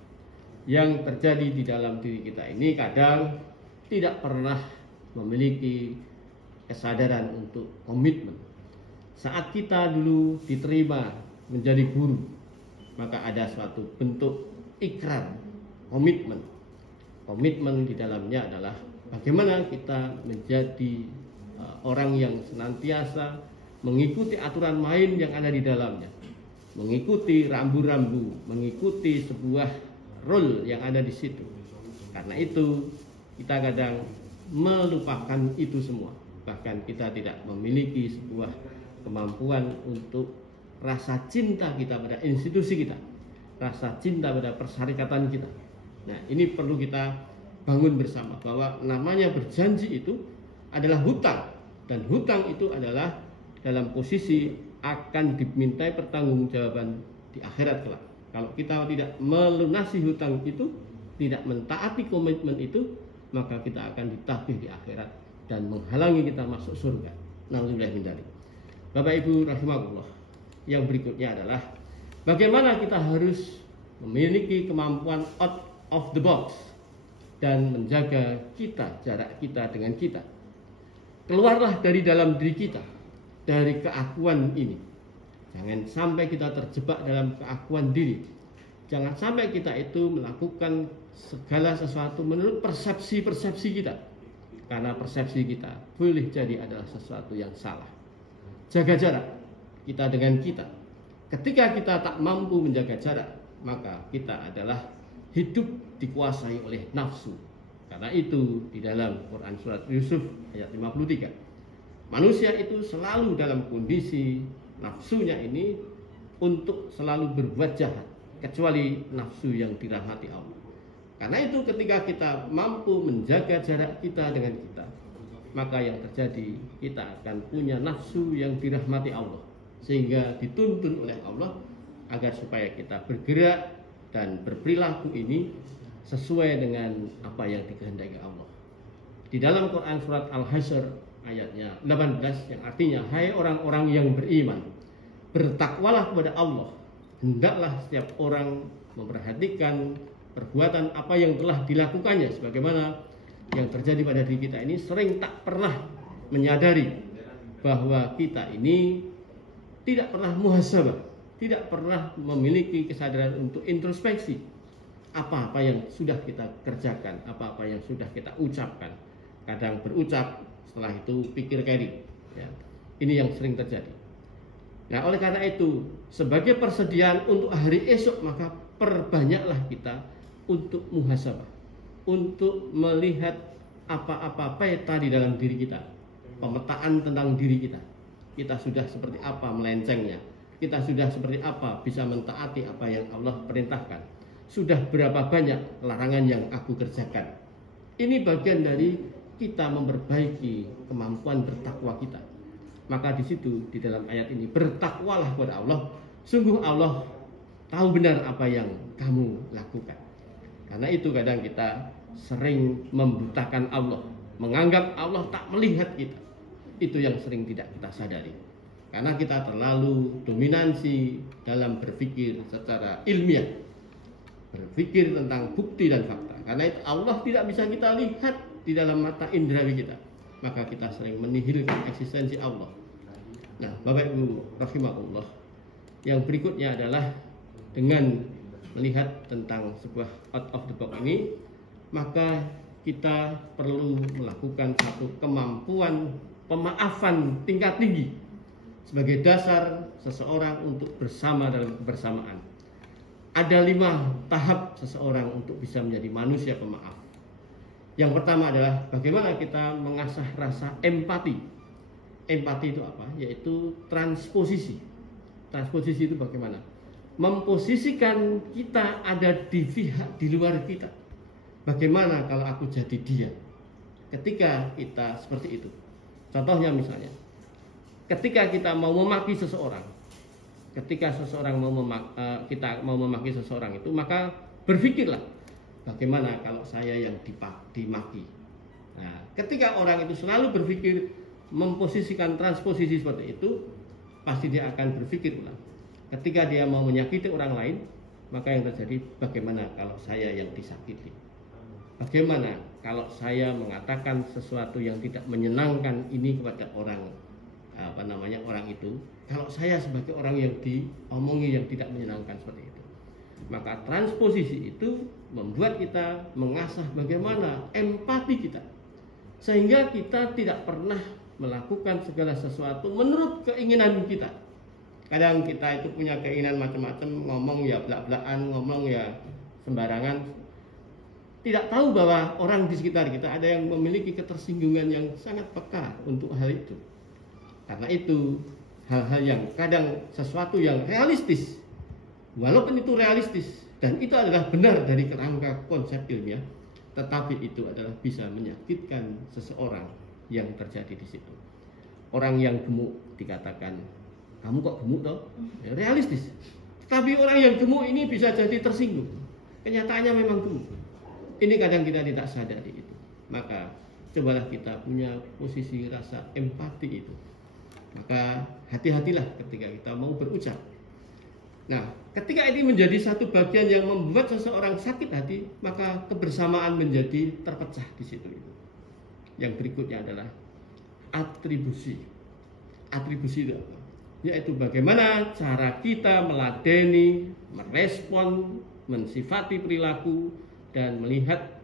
yang terjadi di dalam diri kita ini kadang tidak pernah memiliki kesadaran untuk komitmen. Saat kita dulu diterima menjadi guru, maka ada suatu bentuk ikrar, komitmen. Komitmen di dalamnya adalah bagaimana kita menjadi orang yang senantiasa mengikuti aturan main yang ada di dalamnya, mengikuti rambu-rambu, mengikuti sebuah rule yang ada di situ. Karena itu kita kadang melupakan itu semua. Bahkan kita tidak memiliki sebuah kemampuan untuk rasa cinta kita pada institusi kita, rasa cinta pada persyarikatan kita. Nah, ini perlu kita bangun bersama bahwa namanya berjanji itu adalah hutang, dan hutang itu adalah dalam posisi akan dimintai pertanggungjawaban di akhirat kelak. Kalau kita tidak melunasi hutang itu, tidak mentaati komitmen itu, maka kita akan ditagih di akhirat dan menghalangi kita masuk surga. Nauzubillah min dzalik. Bapak Ibu rahimahullah, yang berikutnya adalah bagaimana kita harus memiliki kemampuan out of the box dan menjaga jarak kita dengan kita. Keluarlah dari dalam diri kita, dari keakuan ini. Jangan sampai kita terjebak dalam keakuan diri. Jangan sampai kita itu melakukan segala sesuatu menurut persepsi-persepsi kita. Karena persepsi kita boleh jadi adalah sesuatu yang salah. Jaga jarak kita dengan kita. Ketika kita tak mampu menjaga jarak, maka kita adalah hidup dikuasai oleh nafsu. Karena itu di dalam Quran surat Yusuf ayat 53, manusia itu selalu dalam kondisi nafsunya ini untuk selalu berbuat jahat, kecuali nafsu yang dirahmati Allah. Karena itu ketika kita mampu menjaga jarak kita dengan kita, maka yang terjadi kita akan punya nafsu yang dirahmati Allah, sehingga dituntun oleh Allah agar supaya kita bergerak dan berperilaku ini sesuai dengan apa yang dikehendaki Allah. Di dalam Quran surat Al-Hasyr ayatnya 18 yang artinya, hai orang-orang yang beriman, bertakwalah kepada Allah, hendaklah setiap orang memperhatikan perbuatan apa yang telah dilakukannya, sebagaimana yang terjadi pada diri kita ini sering tak pernah menyadari bahwa kita ini tidak pernah muhasabah, tidak pernah memiliki kesadaran untuk introspeksi apa-apa yang sudah kita kerjakan, apa-apa yang sudah kita ucapkan. Kadang berucap, setelah itu pikir keri, ya. Ini yang sering terjadi. Nah, oleh karena itu, sebagai persediaan untuk hari esok, maka perbanyaklah kita untuk muhasabah, untuk melihat apa-apa peta di dalam diri kita, pemetaan tentang diri kita. Kita sudah seperti apa melencengnya, kita sudah seperti apa bisa mentaati apa yang Allah perintahkan, sudah berapa banyak larangan yang aku kerjakan. Ini bagian dari kita memperbaiki kemampuan bertakwa kita. Maka di situ di dalam ayat ini, bertakwalah kepada Allah, sungguh Allah tahu benar apa yang kamu lakukan. Karena itu kadang kita sering membutakan Allah, menganggap Allah tak melihat kita. Itu yang sering tidak kita sadari. Karena kita terlalu dominansi dalam berpikir secara ilmiah, berpikir tentang bukti dan fakta. Karena itu Allah tidak bisa kita lihat di dalam mata indrawi kita, maka kita sering menihilkan eksistensi Allah. Nah, Bapak Ibu rahimahullah, yang berikutnya adalah dengan melihat tentang sebuah out of the box ini, maka kita perlu melakukan satu kemampuan pemaafan tingkat tinggi sebagai dasar seseorang untuk bersama dalam kebersamaan. Ada 5 tahap seseorang untuk bisa menjadi manusia pemaaf. Yang pertama adalah bagaimana kita mengasah rasa empati. Empati itu apa? Yaitu transposisi. Transposisi itu bagaimana? Memposisikan kita ada di pihak di luar kita. Bagaimana kalau aku jadi dia? Ketika kita seperti itu. Contohnya misalnya, ketika kita mau memaki seseorang, ketika seseorang kita mau memaki seseorang itu, maka berpikirlah bagaimana kalau saya yang dimaki. Nah, ketika orang itu selalu berpikir memposisikan transposisi seperti itu, pasti dia akan berpikir ulang. Ketika dia mau menyakiti orang lain, maka yang terjadi, bagaimana kalau saya yang disakiti? Bagaimana kalau saya mengatakan sesuatu yang tidak menyenangkan ini kepada orang orang itu? Kalau saya sebagai orang yang diomongi yang tidak menyenangkan seperti itu, maka transposisi itu membuat kita mengasah bagaimana empati kita, sehingga kita tidak pernah melakukan segala sesuatu menurut keinginan kita. Kadang kita itu punya keinginan macam-macam, ngomong ya belak-belakan, ngomong ya sembarangan, tidak tahu bahwa orang di sekitar kita ada yang memiliki ketersinggungan yang sangat peka untuk hal itu. Karena itu hal-hal yang kadang sesuatu yang realistis, walaupun itu realistis dan itu adalah benar dari kerangka konsep ilmiah, tetapi itu adalah bisa menyakitkan seseorang yang terjadi di situ. Orang yang gemuk dikatakan, kamu kok gemuk toh? Ya, realistis. Tapi orang yang gemuk ini bisa jadi tersinggung. Kenyataannya memang gemuk. Ini kadang kita tidak sadari itu. Maka cobalah kita punya posisi rasa empati itu. Maka hati-hatilah ketika kita mau berucap. Nah, ketika ini menjadi satu bagian yang membuat seseorang sakit hati, maka kebersamaan menjadi terpecah di situ. Yang berikutnya adalah atribusi. Atribusi itu apa? Yaitu bagaimana cara kita meladeni, merespon, mensifati perilaku, dan melihat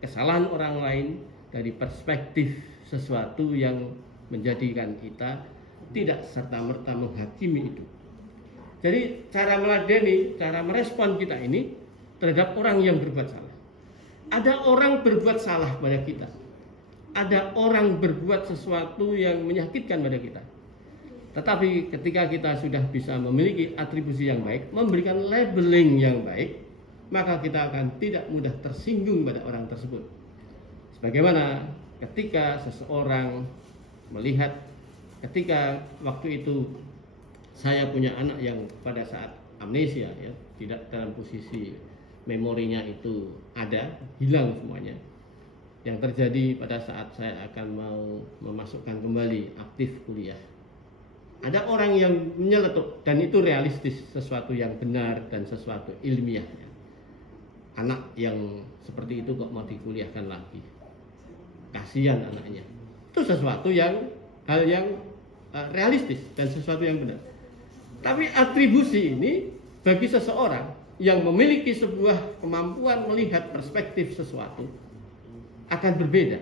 kesalahan orang lain dari perspektif sesuatu yang menjadikan kita tidak serta-merta menghakimi itu. Jadi cara meladeni, cara merespon kita ini terhadap orang yang berbuat salah. Ada orang berbuat salah pada kita. Ada orang berbuat sesuatu yang menyakitkan pada kita. Tetapi ketika kita sudah bisa memiliki atribusi yang baik, memberikan labeling yang baik, maka kita akan tidak mudah tersinggung pada orang tersebut. Sebagaimana ketika seseorang melihat, ketika waktu itu saya punya anak yang pada saat amnesia, ya, tidak dalam posisi memorinya itu ada, hilang semuanya. Yang terjadi pada saat saya akan mau memasukkan kembali aktif kuliah, ada orang yang menyeletuk, dan itu realistis, sesuatu yang benar dan sesuatu ilmiah. Anak yang seperti itu kok mau dikuliahkan lagi, kasihan anaknya. Itu sesuatu yang hal yang realistis dan sesuatu yang benar. Tapi atribusi ini bagi seseorang yang memiliki sebuah kemampuan melihat perspektif sesuatu akan berbeda.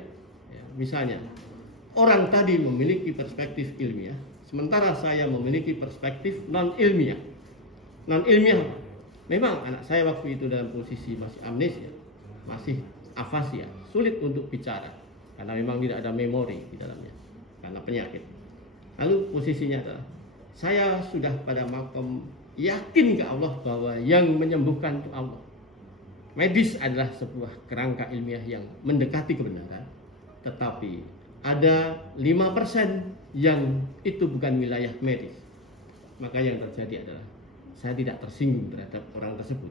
Ya, misalnya, orang tadi memiliki perspektif ilmiah, sementara saya memiliki perspektif non ilmiah. Non ilmiah, memang anak saya waktu itu dalam posisi masih amnesia, masih afasia, sulit untuk bicara karena memang tidak ada memori di dalamnya karena penyakit. Lalu posisinya adalah saya sudah pada makom yakin ke Allah bahwa yang menyembuhkan itu Allah. Medis adalah sebuah kerangka ilmiah yang mendekati kebenaran, tetapi ada 5% yang itu bukan wilayah medis. Maka yang terjadi adalah saya tidak tersinggung terhadap orang tersebut.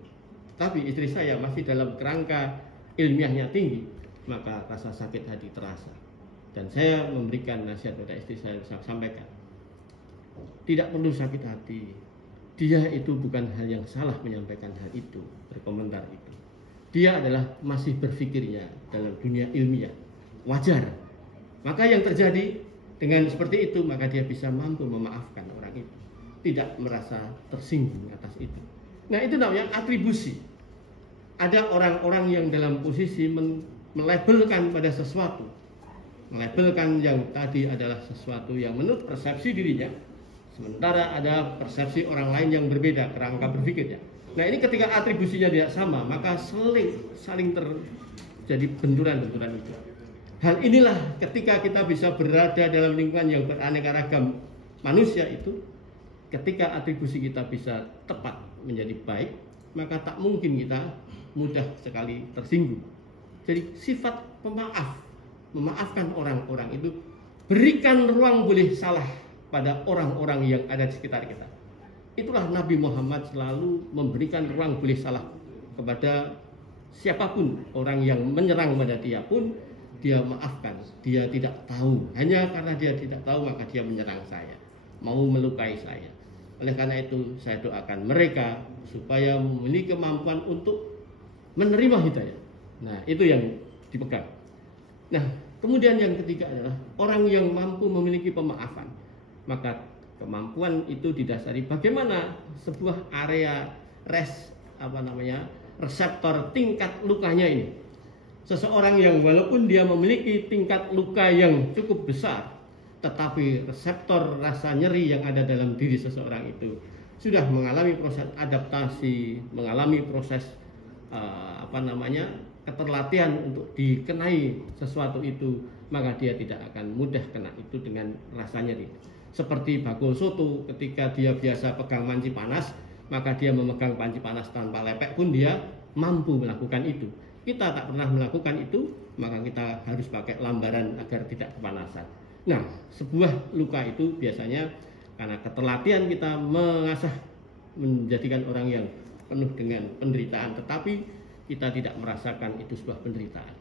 Tapi istri saya masih dalam kerangka ilmiahnya tinggi, maka rasa sakit hati terasa. Dan saya memberikan nasihat kepada istri saya sampaikan, tidak perlu sakit hati. Dia itu bukan hal yang salah menyampaikan hal itu, berkomentar itu. Dia adalah masih berpikirnya dalam dunia ilmiah, wajar. Maka yang terjadi dengan seperti itu, maka dia bisa mampu memaafkan orang itu, tidak merasa tersinggung atas itu. Nah, itu namanya atribusi. Ada orang-orang yang dalam posisi melabelkan pada sesuatu, melabelkan yang tadi adalah sesuatu yang menurut persepsi dirinya, sementara ada persepsi orang lain yang berbeda kerangka berpikirnya. Nah, ini ketika atribusinya tidak sama, maka saling terjadi benturan-benturan itu. Hal inilah ketika kita bisa berada dalam lingkungan yang beraneka ragam manusia itu, ketika atribusi kita bisa tepat menjadi baik, maka tak mungkin kita mudah sekali tersinggung. Jadi sifat pemaaf, memaafkan orang-orang itu, berikan ruang boleh salah pada orang-orang yang ada di sekitar kita. Itulah Nabi Muhammad selalu memberikan ruang boleh salah kepada siapapun. Orang yang menyerang pada dia pun dia maafkan. Dia tidak tahu, hanya karena dia tidak tahu maka dia menyerang saya, mau melukai saya. Oleh karena itu saya doakan mereka supaya memiliki kemampuan untuk menerima hidayah. Nah, itu yang dipegang. Nah, kemudian yang ketiga adalah orang yang mampu memiliki pemaafan. Maka kemampuan itu didasari bagaimana sebuah area reseptor tingkat lukanya ini. Seseorang yang walaupun dia memiliki tingkat luka yang cukup besar, tetapi reseptor rasa nyeri yang ada dalam diri seseorang itu sudah mengalami proses adaptasi, mengalami proses keterlatihan untuk dikenai sesuatu itu, maka dia tidak akan mudah kena itu dengan rasa nyeri. Seperti bakul soto, ketika dia biasa pegang panci panas, maka dia memegang panci panas tanpa lepek pun dia mampu melakukan itu. Kita tak pernah melakukan itu, maka kita harus pakai lambaran agar tidak kepanasan. Nah, sebuah luka itu biasanya karena keterlatihan kita mengasah menjadikan orang yang penuh dengan penderitaan, tetapi kita tidak merasakan itu sebuah penderitaan.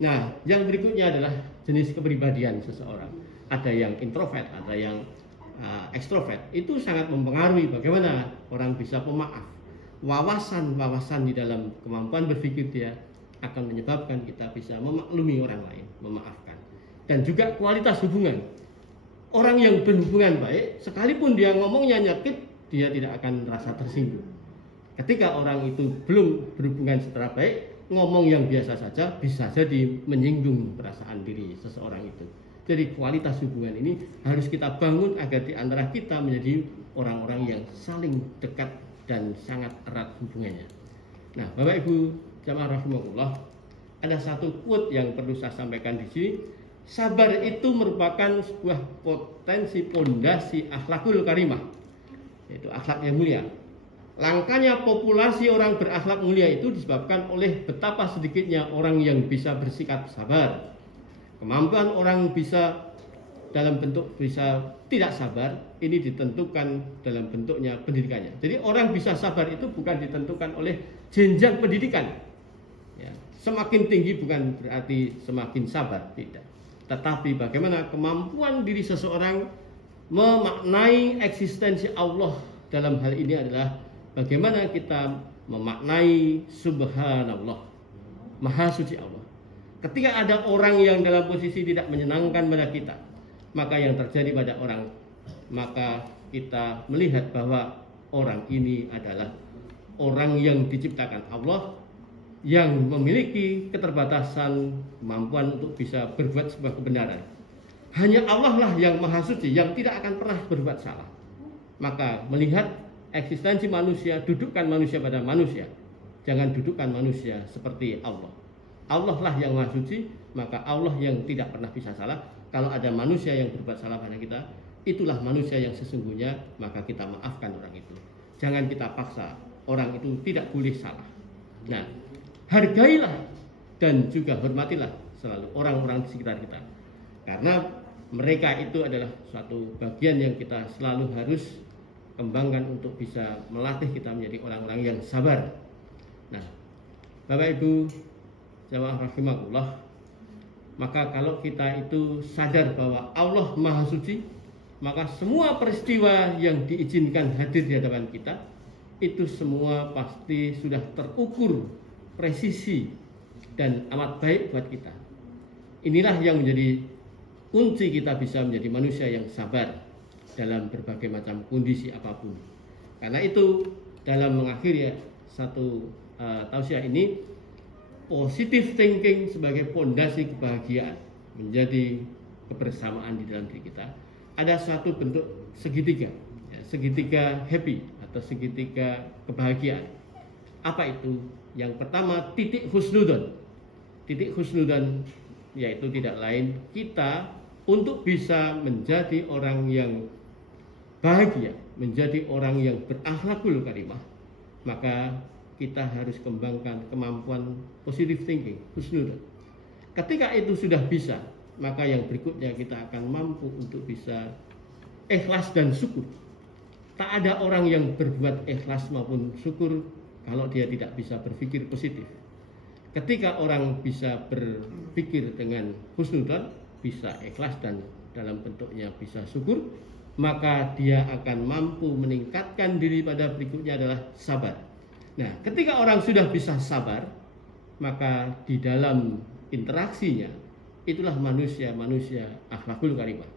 Nah, yang berikutnya adalah jenis kepribadian seseorang. Ada yang introvert, ada yang ekstrovert. Itu sangat mempengaruhi bagaimana orang bisa pemaaf. Wawasan di dalam kemampuan berpikir dia akan menyebabkan kita bisa memaklumi orang lain, memaafkan. Dan juga kualitas hubungan. Orang yang berhubungan baik, sekalipun dia ngomongnya nyakit, dia tidak akan merasa tersinggung. Ketika orang itu belum berhubungan secara baik, ngomong yang biasa saja bisa jadi menyinggung perasaan diri seseorang itu. Jadi kualitas hubungan ini harus kita bangun agar di antara kita menjadi orang-orang yang saling dekat dan sangat erat hubungannya. Nah, Bapak Ibu jamaah rahimahullah, Ada satu quote yang perlu saya sampaikan di sini. Sabar itu merupakan sebuah potensi pondasi akhlakul karimah, yaitu akhlak yang mulia. Langkanya populasi orang berakhlak mulia itu disebabkan oleh betapa sedikitnya orang yang bisa bersikap sabar. Kemampuan orang bisa dalam bentuk bisa tidak sabar ini ditentukan dalam bentuknya pendidikannya. Jadi orang bisa sabar itu bukan ditentukan oleh jenjang pendidikan. Ya, semakin tinggi bukan berarti semakin sabar, tidak. Tetapi bagaimana kemampuan diri seseorang memaknai eksistensi Allah dalam hal ini adalah bagaimana kita memaknai subhanallah, maha suci Allah. Ketika ada orang yang dalam posisi tidak menyenangkan pada kita, maka yang terjadi pada orang, maka kita melihat bahwa orang ini adalah orang yang diciptakan Allah, yang memiliki keterbatasan kemampuan untuk bisa berbuat sebuah kebenaran. Hanya Allah lah yang maha suci, yang tidak akan pernah berbuat salah. Maka melihat eksistensi manusia, dudukkan manusia pada manusia. Jangan dudukkan manusia seperti Allah. Allah lah yang maha suci, maka Allah yang tidak pernah bisa salah. Kalau ada manusia yang berbuat salah pada kita, itulah manusia yang sesungguhnya, maka kita maafkan orang itu. Jangan kita paksa, orang itu tidak boleh salah. Nah, hargailah dan juga hormatilah selalu orang-orang di sekitar kita, karena mereka itu adalah suatu bagian yang kita selalu harus kembangkan untuk bisa melatih kita menjadi orang-orang yang sabar. Nah, Bapak Ibu jamaah rahimakumullah, maka kalau kita itu sadar bahwa Allah maha suci, maka semua peristiwa yang diizinkan hadir di hadapan kita itu semua pasti sudah terukur presisi dan amat baik buat kita. Inilah yang menjadi kunci kita bisa menjadi manusia yang sabar dalam berbagai macam kondisi apapun. Karena itu dalam mengakhiri satu tausiah ini, positive thinking sebagai pondasi kebahagiaan menjadi kebersamaan di dalam diri kita. Ada satu bentuk segitiga, segitiga happy atau segitiga kebahagiaan. Apa itu? Yang pertama, titik husnudon. Titik husnudon yaitu tidak lain kita untuk bisa menjadi orang yang bahagia, menjadi orang yang berakhlakul karimah, maka kita harus kembangkan kemampuan positive thinking, husnudon. Ketika itu sudah bisa, maka yang berikutnya kita akan mampu untuk bisa ikhlas dan syukur. Tak ada orang yang berbuat ikhlas maupun syukur kalau dia tidak bisa berpikir positif. Ketika orang bisa berpikir dengan husnudon, bisa ikhlas dan dalam bentuknya bisa syukur, maka dia akan mampu meningkatkan diri pada berikutnya adalah sabar. Nah, ketika orang sudah bisa sabar, maka di dalam interaksinya itulah manusia akhlakul karimah.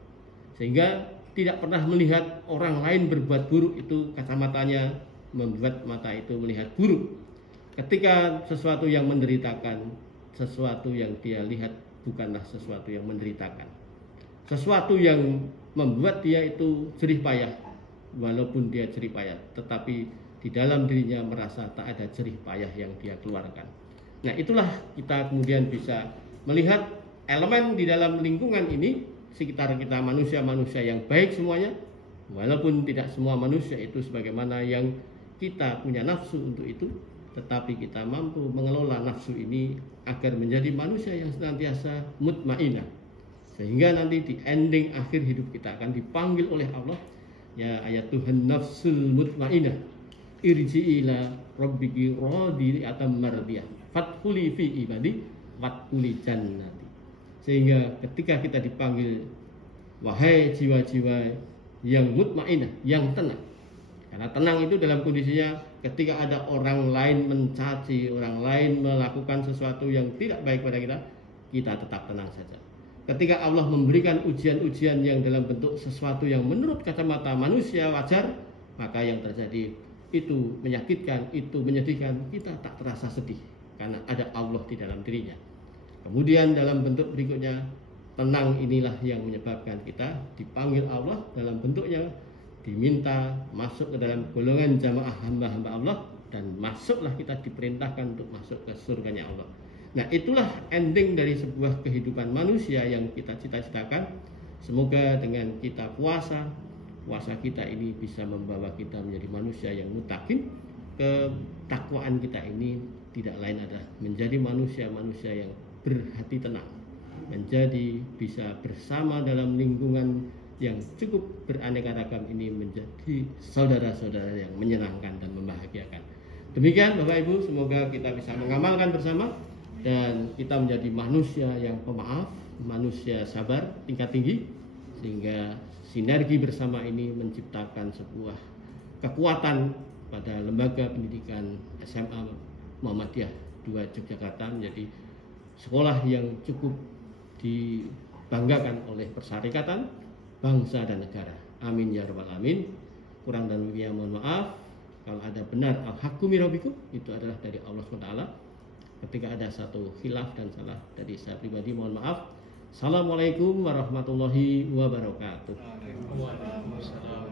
Sehingga tidak pernah melihat orang lain berbuat buruk itu kacamatanya membuat mata itu melihat buruk. Ketika sesuatu yang menderitakan, sesuatu yang dia lihat bukanlah sesuatu yang menderitakan. Sesuatu yang membuat dia itu jerih payah, walaupun dia jerih payah, tetapi di dalam dirinya merasa tak ada jerih payah yang dia keluarkan. Nah, itulah kita kemudian bisa melihat elemen di dalam lingkungan ini, sekitar kita manusia-manusia yang baik semuanya, walaupun tidak semua manusia itu sebagaimana yang kita punya nafsu untuk itu, tetapi kita mampu mengelola nafsu ini agar menjadi manusia yang senantiasa mutmainah, sehingga nanti di ending akhir hidup kita akan dipanggil oleh Allah, ya ayat Tuhan nafsul mutmainah irji'i ila rabbiki radiyatan mardiyah fadkhuli fi ibadi wadkhuli jannati. Sehingga ketika kita dipanggil, wahai jiwa-jiwa yang mutmainah, yang tenang. Karena tenang itu dalam kondisinya ketika ada orang lain mencaci, orang lain melakukan sesuatu yang tidak baik pada kita, kita tetap tenang saja. Ketika Allah memberikan ujian-ujian yang dalam bentuk sesuatu yang menurut kacamata manusia wajar, maka yang terjadi itu menyakitkan, itu menyedihkan, kita tak terasa sedih karena ada Allah di dalam dirinya. Kemudian dalam bentuk berikutnya, tenang inilah yang menyebabkan kita dipanggil Allah dalam bentuknya, diminta masuk ke dalam golongan jamaah hamba-hamba Allah, dan masuklah kita diperintahkan untuk masuk ke surganya Allah. Nah, itulah ending dari sebuah kehidupan manusia yang kita cita-citakan. Semoga dengan kita puasa kita ini bisa membawa kita menjadi manusia yang mutakin. Ketakwaan kita ini tidak lain adalah menjadi manusia-manusia yang berhati tenang, menjadi bisa bersama dalam lingkungan yang cukup beraneka ragam ini, menjadi saudara-saudara yang menyenangkan dan membahagiakan. Demikian Bapak Ibu, semoga kita bisa mengamalkan bersama dan kita menjadi manusia yang pemaaf, manusia sabar tingkat tinggi, sehingga sinergi bersama ini menciptakan sebuah kekuatan pada lembaga pendidikan SMA Muhammadiyah 2 Yogyakarta menjadi sekolah yang cukup dibanggakan oleh persyarikatan, bangsa dan negara. Amin ya rabbal alamin. Kurang dan lebihnya mohon maaf. Kalau ada benar al-haqqu min rabbikum, itu adalah dari Allah SWT. Ketika ada satu khilaf dan salah dari saya pribadi, mohon maaf. Assalamualaikum warahmatullahi wabarakatuh. Waalaikumsalam.